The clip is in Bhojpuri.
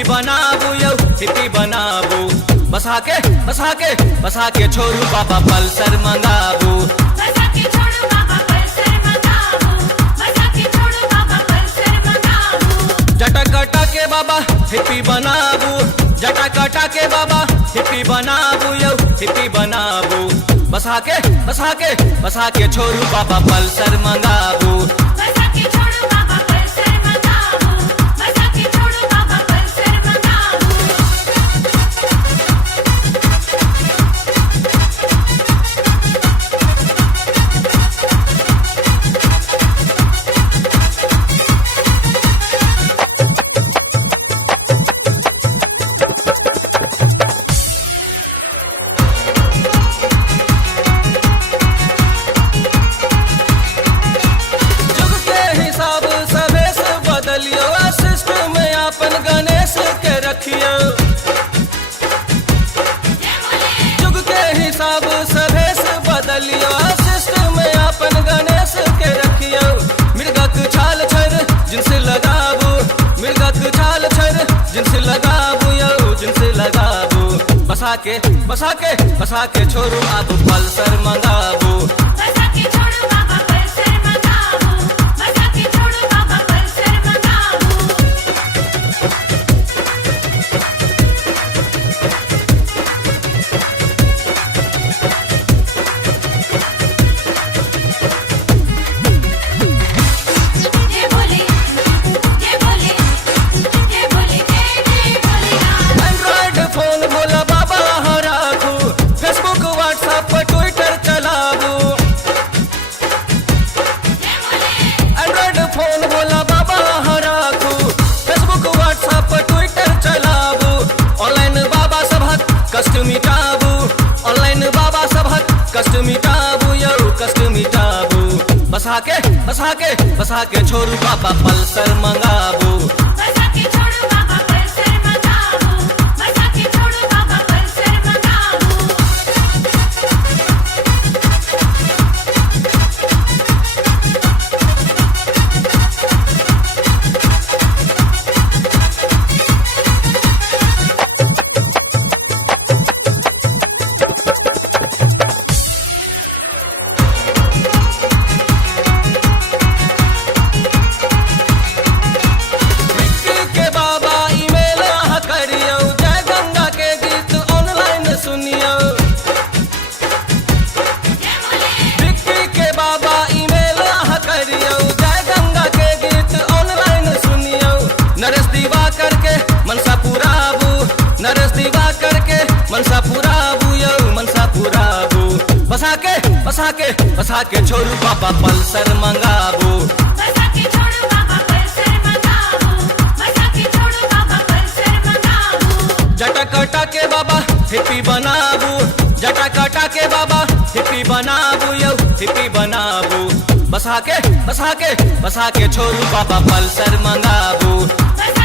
हिप्पी बनाबू यो हिप्पी बनाबू बसा के छोरू बाबा पल्सर मंगाबू बसा के छोड़ू बाबा पल्सर मंगाबू बसा के छोड़ू बाबा पल्सर मंगाबू जटा के बाबा हिप्पी बनाबू जटा के बाबा हिप्पी बनाबू यो हिप्पी बनाबू बसा के छोरू बाबा पल्सर मंगाबू बसा के छोड़ू बाबा पल्सर मंगाबू बसा के छोड़ू बाबा पल्सर मंगाबू जुग के हिसाब सवेश बदलियो सिस्टम में अपन गणेश के रखियो जुग के हिसाब सवेश बदलियो सिस्टम में अपन गणेश के रखियो मृगक छाल छर जिनसे लगाबू मृगक छाल छर जिनसे लगाबू यो जिनसे लगाबू बसा के छोरू आबू पल्सर मंगाबू बसा के छोड़ू बाबा पल्सर मंगाबू बसा के छोड़ू बाबा पल्सर मंगाबू ये बोले ये बोले ये बोले जय भोलेनाथ एंड्रॉइड फोन बोला बाबा राखू फेसबुक व्हाट्सएप ट्विटर चलाबू जय बोले एंड्रॉइड फोन बोला बाबा राखू फेसबुक व्हाट्सएप ट्विटर चलाबू ऑनलाइन बाबा सबहक कष्ट मिटाबू ऑनलाइन बाबा सबहक कष्ट मिटाबू यो कष्ट मिटाबू बसा के छोरू बाबा पल्सर मंगाबू बसा के छोड़ू बाबा पल्सर मंगाबू बसा के छोड़ू बाबा पल्सर मंगाबू विक्की के बाबा ईमेल करियो जय गंगा के गीत ऑनलाइन सुनियो जय बोले विक्की के बाबा ईमेल करियो जय गंगा के गीत ऑनलाइन सुनियो नरेश दिवाकर के मनसा पुराबू नरेश दिवाकर के मनसा पुराबू यो मनसा पुराबू बसा के छोरू बाबा पल्सर मंगाबू बसा के छोड़ू बाबा पल्सर मंगाबू बसा के छोड़ू बाबा पल्सर मंगाबू जटा के बाबा हिप्पी बनाबू जटा के बाबा हिप्पी बनाबू यो हिप्पी बनाबू बसा के छोरू बाबा पल्सर मंगाबू बसा